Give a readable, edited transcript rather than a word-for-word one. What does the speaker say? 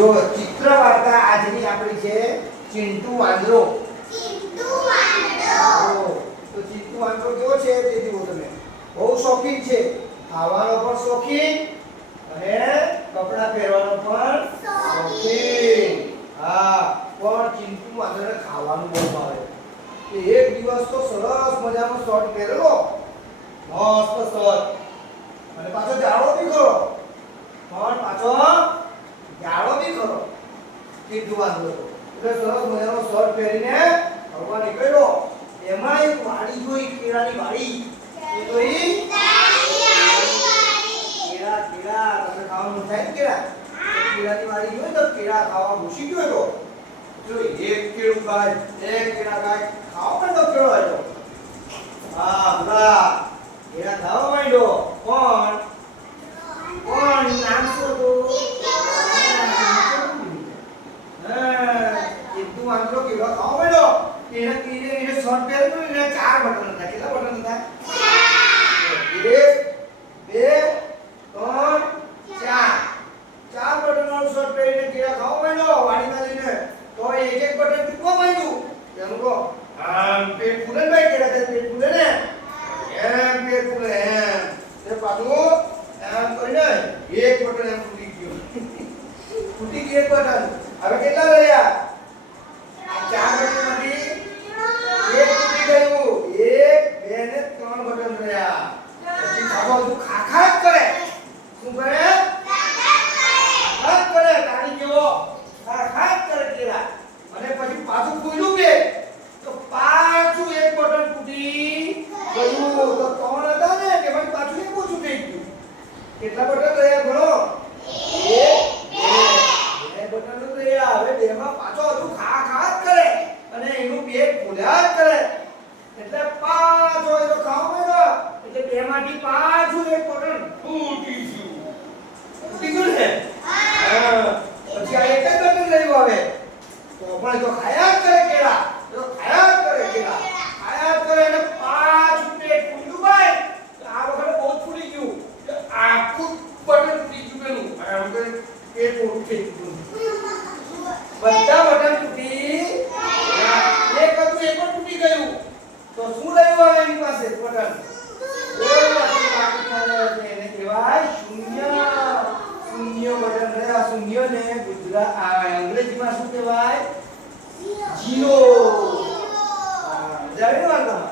જો ચિત્ર વાર્તા આજની આપણી છે ચિંટુ વાંદરો. તો ચિંટુ વાંદરો કેવો છે તે જુઓ તમે. બહુ શોખીન છે, ખાવાનો પણ શોખીન અને કપડાં પહેરવાનો પણ શોખીન. હા, પણ ચિંટુ વાંદરાને ખાવાનું બહુ ભાવે. એક દિવસ તો સરસ મજાનો શર્ટ પહેરેલો, મસ્ત શર્ટ, અને પાછો જાડો બી ખરો, પણ પાછો જાડો બી ખરો ચિંટુ વાંદરો. એટલે સરસ મજાનો શર્ટ પહેરીને ફરવા નીકળ્યો. એમાં એક વાડી જોઈ, કેળાની વાડી. એ જોઈ કેળા, કેળા તમને ખાવાનું થાય ને કેળા? કેળાની વાડી જોઈ તો કેળા ખાવા ઘૂસી ગયો. જો એક કેળું ખાય, એક કેળા ખાય, ખાવા પણ તો કેળો આવ્યો. હા, બરા કેળા ખાવા માંડ્યો. પણ નામ શું હતું? ચિંટુ વાંદરો કેળા ખાવા માંડ્યો. એને શર્ટ પહેરેલું, એને 4 બટન હતા. કેટલા બટન હતા? 1 2 3 4. 4 બટન વાળું શર્ટ પહેરીને કેળા ખાવા માંડ્યો વાડીમાં જઈને. તો એક એક બટન ટીપવા માંડ્યું. એમ કહો, આમ પેટ ફૂલે ને ભાઈ, કેળા ખાય પેટ ફૂલે ને, એમ પેટ ફૂલે એમ. તે પાછું એમ કરીને એક બટન એમ તૂટી ગયું. તૂટી ગયું એક બટન. હવે કેટલા રહ્યા? 4 બટનમાંથી એક તૂટી ગયું. 1 2 ને 3 બટન રહ્યા. પછી ખાવા બધું ખાખા જ કરે. શું કરે? ખાખા કરે. તાળી જેવો ખાખા જ કરે કેળા. અને પછી પાછું ખુલ્લું બે તો પાછું એક બટન તૂટી ગયું. તો 3 હતા ને તેમાં પાછું એક ઓછું થઈ ગયું. કેટલા બટન રહ્યા ગણો? 1 2 બટન રહ્યા. હવે બેમાં પાછો હજુ ખા જ કરે અને એનું પેટ ફૂલ્યા જ કરે. એટલે પાછો એ તો ખાવા માંડ્યો. એટલે બેમાંથી પાછું એક બટન તૂટી ગયું. તૂટી ગયું ને? હા. પછી આ એક જ બટન રહ્યું હવે. તો પણ એ તો ખાયા જ કરે કેળા. એ તો ખાયા જ કરે કેળા. ખાયા જ કરે અને પાછું પેટ ફૂલ્યું ભાઈ. આ વખતે બહુ ફૂલી ગયું. આખું બટન તૂટી ગયું પેલું. આ વખતે પેટ મોટું થઈ ગયું. બધા બટન તૂટી ગયા. એક હતું એ પણ તૂટી ગયું. તો શું રહ્યું હવે એની પાસે બટન? કોઈ બટન બાકી ન રહ્યું. એને કહેવાય શૂન્ય. શૂન્ય બટન રહ્યા. શૂન્ય ને અંગ્રેજીમાં શું કહેવાય? ઝીરો. જાણી વાળા